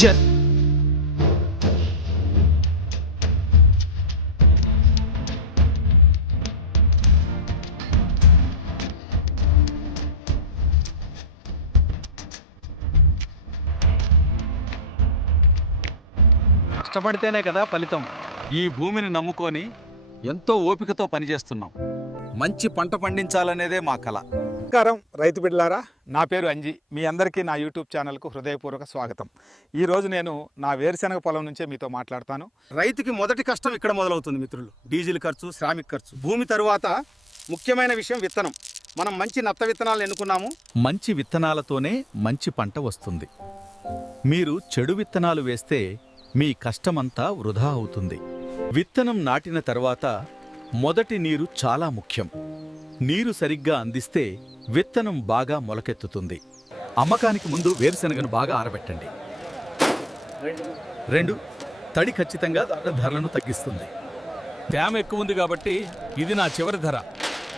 జర్ కష్టపడితేనే కదా ఫలితం. ఈ భూమిని నమ్ముకొని ఎంతో ఓపికతో పనిచేస్తున్నాం. మంచి పంట పండించాలనేదే మా కల. నమస్కారం రైతు బిడ్డలారా. నా పేరు అంజి. మీ అందరికీ నా యూట్యూబ్ ఛానల్కు హృదయపూర్వక స్వాగతం. ఈరోజు నేను నా వేరుశనగ పొలం నుంచే మీతో మాట్లాడతాను. రైతుకి మొదటి కష్టం ఇక్కడ మొదలవుతుంది మిత్రులు. డీజిల్ ఖర్చు శ్రామిక ఖర్చు. భూమి తరువాత ముఖ్యమైన విషయం విత్తనం. మనం మంచి నత్త విత్తనాలు ఎన్నుకున్నాము. మంచి విత్తనాలతోనే మంచి పంట వస్తుంది. మీరు చెడు విత్తనాలు వేస్తే మీ కష్టమంతా వృధా అవుతుంది. విత్తనం నాటిన తర్వాత మొదటి నీరు చాలా ముఖ్యం. నీరు సరిగ్గా అందిస్తే విత్తనం బాగా మొలకెత్తుతుంది. అమ్మకానికి ముందు వేరుశనగను బాగా ఆరబెట్టండి. రెండు తడి ఖచ్చితంగా దాని ధరలను తగ్గిస్తుంది. తేమ ఎక్కువ ఉంది కాబట్టి ఇది నా చివరి ధర.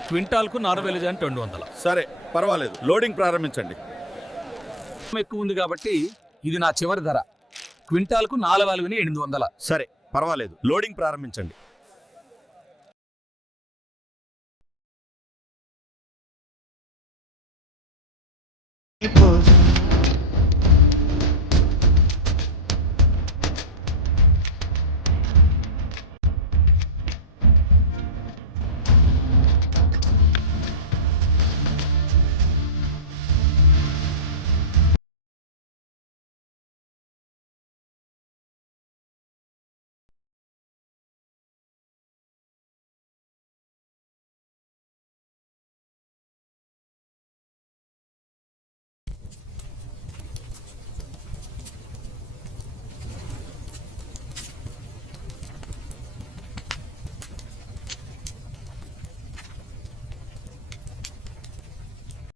క్వింటాల్కు నాలుగు వేల జాంటి రెండు వందల. సరే పర్వాలేదు. లోడింగ్ ప్రారంభించండి. తేమ ఎక్కువ ఉంది కాబట్టి ఇది నా చివరి ధర. క్వింటాల్కు నాలుగు వేలని ఎనిమిది వందల. సరే పర్వాలేదు. లోడింగ్ ప్రారంభించండి. people.